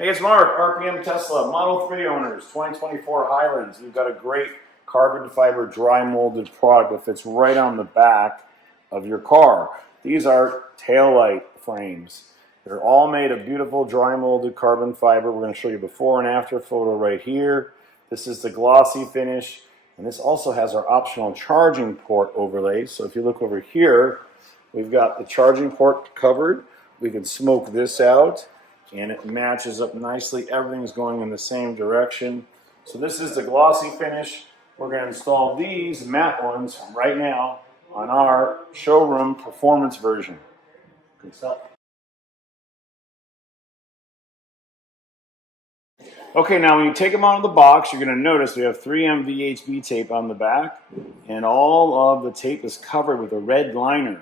Hey, it's Mark, RPM Tesla, Model 3 owners, 2024 Highlands. We've got a great carbon fiber dry molded product that fits right on the back of your car. These are taillight frames. They're all made of beautiful dry molded carbon fiber. We're going to show you before and after photo right here. This is the glossy finish, and this also has our optional charging port overlay. So if you look over here, we've got the charging port covered. We can smoke this out, and it matches up nicely. Everything's going in the same direction. So this is the glossy finish. We're going to install these matte ones right now on our showroom performance version. Good stuff. Okay, now when you take them out of the box, you're going to notice we have 3M VHB tape on the back, and all of the tape is covered with a red liner.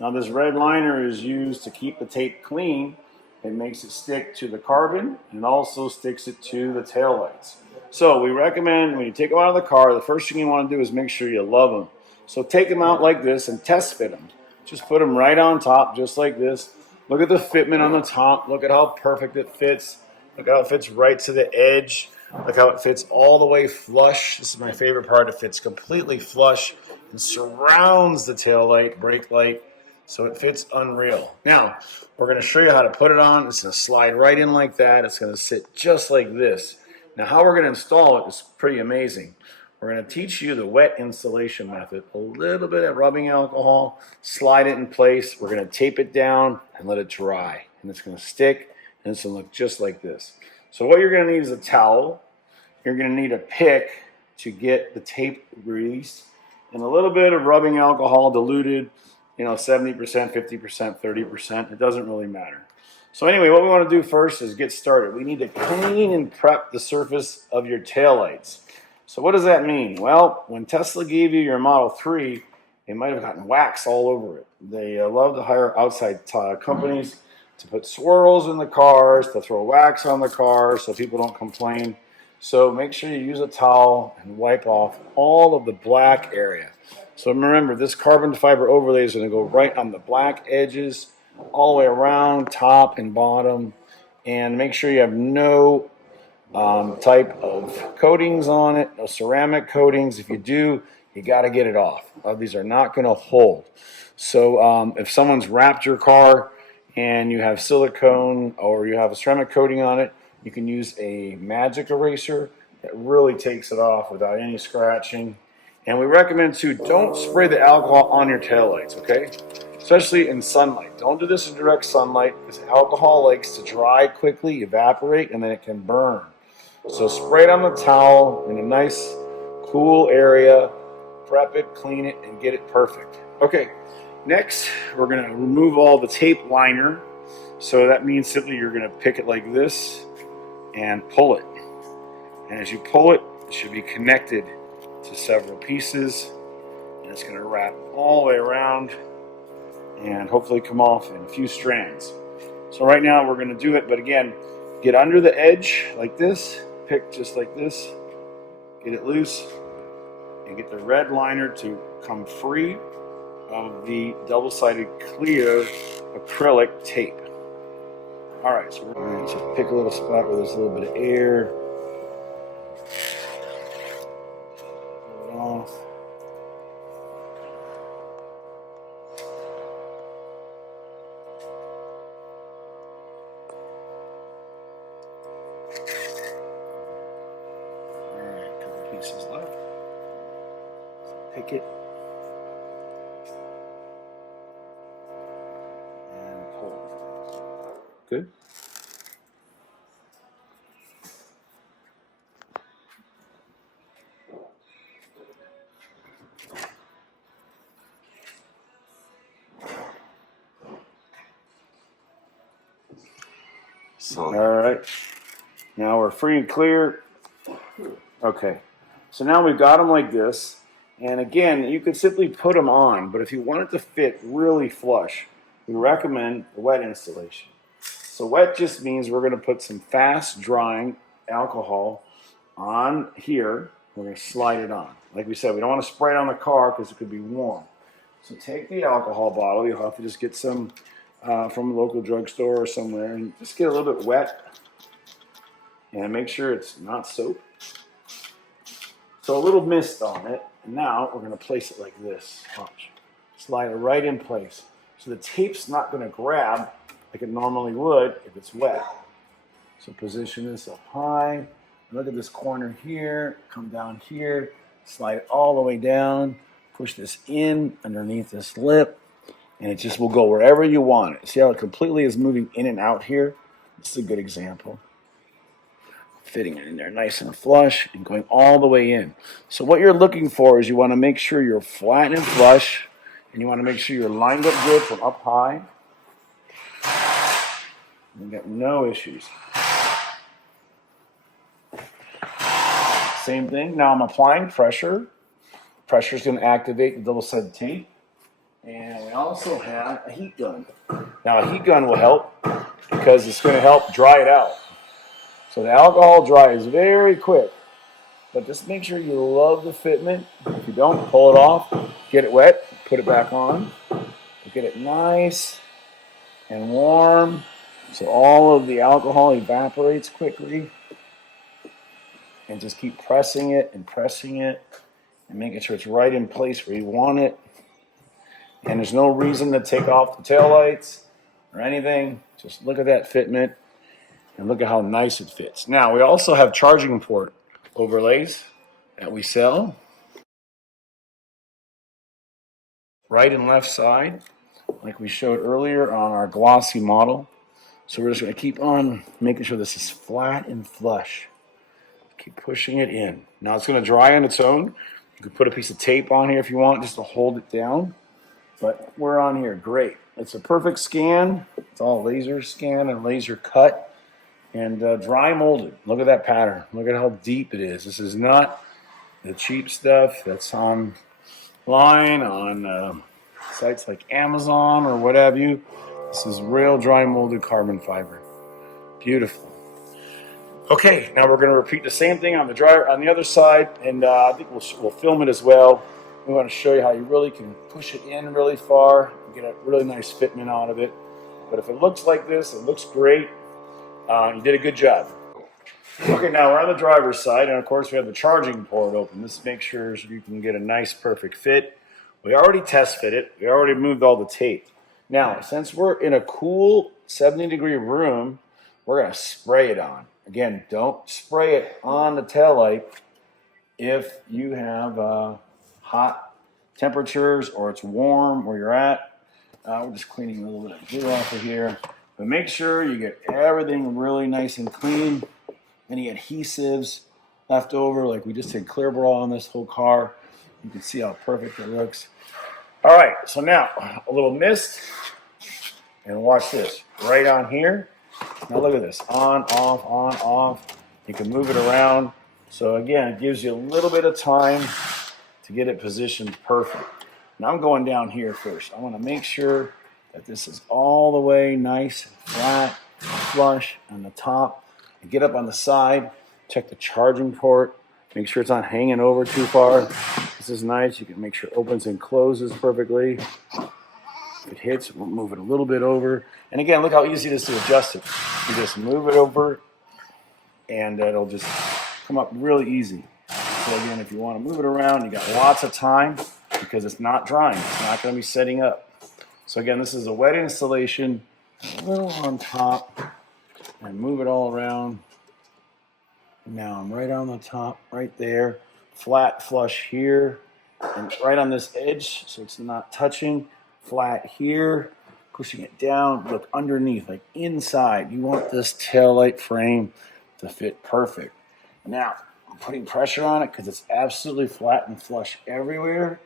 Now this red liner is used to keep the tape clean. It makes it stick to the carbon and also sticks it to the taillights. So we recommend when you take them out of the car, the first thing you want to do is make sure you love them. So take them out like this and test fit them. Just put them right on top just like this. Look at the fitment on the top. Look at how perfect it fits. Look how it fits right to the edge. Look how it fits all the way flush. This is my favorite part. It fits completely flush and surrounds the tail light, brake light, so it fits unreal. Now, we're going to show you how to put it on. It's going to slide right in like that. It's going to sit just like this. Now, how we're going to install it is pretty amazing. We're going to teach you the wet installation method. A little bit of rubbing alcohol, slide it in place. We're going to tape it down and let it dry. And it's going to stick. And it's going to look just like this. So what you're going to need is a towel. You're going to need a pick to get the tape released, and a little bit of rubbing alcohol diluted, 70%, 50%, 30%. It doesn't really matter. So anyway, what we want to do first is get started. We need to clean and prep the surface of your taillights. So what does that mean? Well, when Tesla gave you your Model 3, they might have gotten wax all over it. They love to hire outside companies to put swirls in the cars, to throw wax on the cars so people don't complain. So make sure you use a towel and wipe off all of the black area. So remember, this carbon fiber overlay is going to go right on the black edges, all the way around, top and bottom. And make sure you have no type of coatings on it, no ceramic coatings. If you do, you got to get it off. These are not going to hold. So if someone's wrapped your car and you have silicone or you have a ceramic coating on it, you can use a magic eraser that really takes it off without any scratching. And we recommend too, don't spray the alcohol on your taillights, okay? Especially in sunlight. Don't do this in direct sunlight because alcohol likes to dry quickly, evaporate, and then it can burn. So spray it on the towel in a nice, cool area, prep it, clean it, and get it perfect. Okay. Next, we're going to remove all the tape liner. So that means simply you're going to pick it like this and pull it. And as you pull it, it should be connected to several pieces. And it's going to wrap all the way around and hopefully come off in a few strands. So right now we're going to do it, but again, get under the edge like this, pick just like this, get it loose, and get the red liner to come free of the double-sided clear acrylic tape. All right, so we're going to pick a little spot where there's a little bit of air. Pull it off. All right, a couple pieces left. So pick it. Good. All right. Now we're free and clear. Okay. So now we've got them like this. And again, you could simply put them on, but if you want it to fit really flush, we recommend wet installation. So wet just means we're going to put some fast drying alcohol on here. We're going to slide it on. Like we said, we don't want to spray it on the car because it could be warm. So take the alcohol bottle. You'll have to just get some from a local drugstore or somewhere and just get a little bit wet. and make sure it's not soap. So a little mist on it. And now we're going to place it like this. Watch. Slide it right in place. So the tape's not going to grab like it normally would if it's wet. So position this up high. Look at this corner here. Come down here. Slide it all the way down. Push this in underneath this lip. And it just will go wherever you want it. See how it completely is moving in and out here? This is a good example. Fitting it in there nice and flush and going all the way in. So what you're looking for is you want to make sure you're flat and flush, and you want to make sure you're lined up good from up high. You got no issues. Same thing. Now I'm applying pressure. Pressure is going to activate the double-sided tape. And we also have a heat gun. Now a heat gun will help because it's going to help dry it out. So the alcohol dries very quick, but just make sure you love the fitment. If you don't, pull it off, get it wet, put it back on, get it nice and warm so all of the alcohol evaporates quickly. And just keep pressing it and making sure it's right in place where you want it. And there's no reason to take off the taillights or anything. Just look at that fitment. And look at how nice it fits. Now, we also have charging port overlays that we sell. Right and left side, like we showed earlier on our glossy model. So we're just going to keep on making sure this is flat and flush. Keep pushing it in. Now it's going to dry on its own. You could put a piece of tape on here if you want, just to hold it down. But we're on here. Great. It's a perfect scan. It's all laser scan and laser cut. And dry molded. Look at that pattern. Look at how deep it is. This is not the cheap stuff that's online on sites like Amazon or what have you. This is real dry molded carbon fiber. Beautiful. Okay, now we're going to repeat the same thing on the other side, and I think we'll film it as well. We want to show you how you really can push it in really far and get a really nice fitment out of it. But if it looks like this, it looks great. You did a good job. Okay, now we're on the driver's side, and of course we have the charging port open. This makes sure you can get a nice, perfect fit. We already test fit it. We already moved all the tape. Now, since we're in a cool 70-degree room, we're going to spray it on. Again, don't spray it on the taillight if you have hot temperatures or it's warm where you're at. We're just cleaning a little bit of glue off of here. But make sure you get everything really nice and clean. Any adhesives left over, like we just did clear bra on this whole car. You can see how perfect it looks. All right, so now a little mist. And watch this, right on here. Now look at this, on, off. You can move it around. So again, it gives you a little bit of time to get it positioned perfect. Now I'm going down here first. I want to make sure that this is all the way nice and flat, flush on the top. And get up on the side, check the charging port, make sure it's not hanging over too far. This is nice. You can make sure it opens and closes perfectly. If it hits, we'll move it a little bit over. And again, look how easy it is to adjust it. You just move it over, and it'll just come up really easy. So again, if you want to move it around, you got lots of time because it's not drying. It's not going to be setting up. So again, this is a wet installation, a little on top, and move it all around. Now I'm right on the top, right there, flat flush here, and right on this edge, so it's not touching, flat here, pushing it down, look underneath, like inside. You want this taillight frame to fit perfect. Now, I'm putting pressure on it because it's absolutely flat and flush everywhere.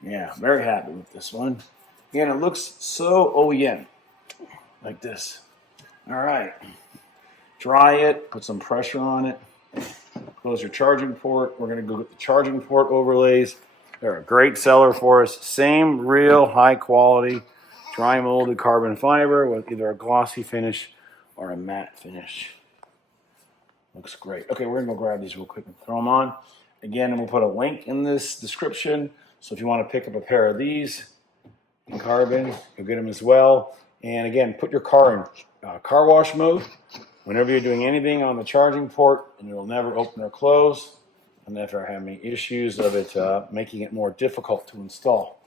Yeah, very happy with this one. Again, it looks so OEM, like this. All right, dry it, put some pressure on it, close your charging port. We're gonna go get the charging port overlays. They're a great seller for us. Same real high quality, dry molded carbon fiber with either a glossy finish or a matte finish. Looks great. Okay, we're gonna go grab these real quick and throw them on. Again, we'll put a link in this description. So if you want to pick up a pair of these in carbon, you'll get them as well. And again, put your car in car wash mode whenever you're doing anything on the charging port, and it will never open or close, and never have any issues of it making it more difficult to install.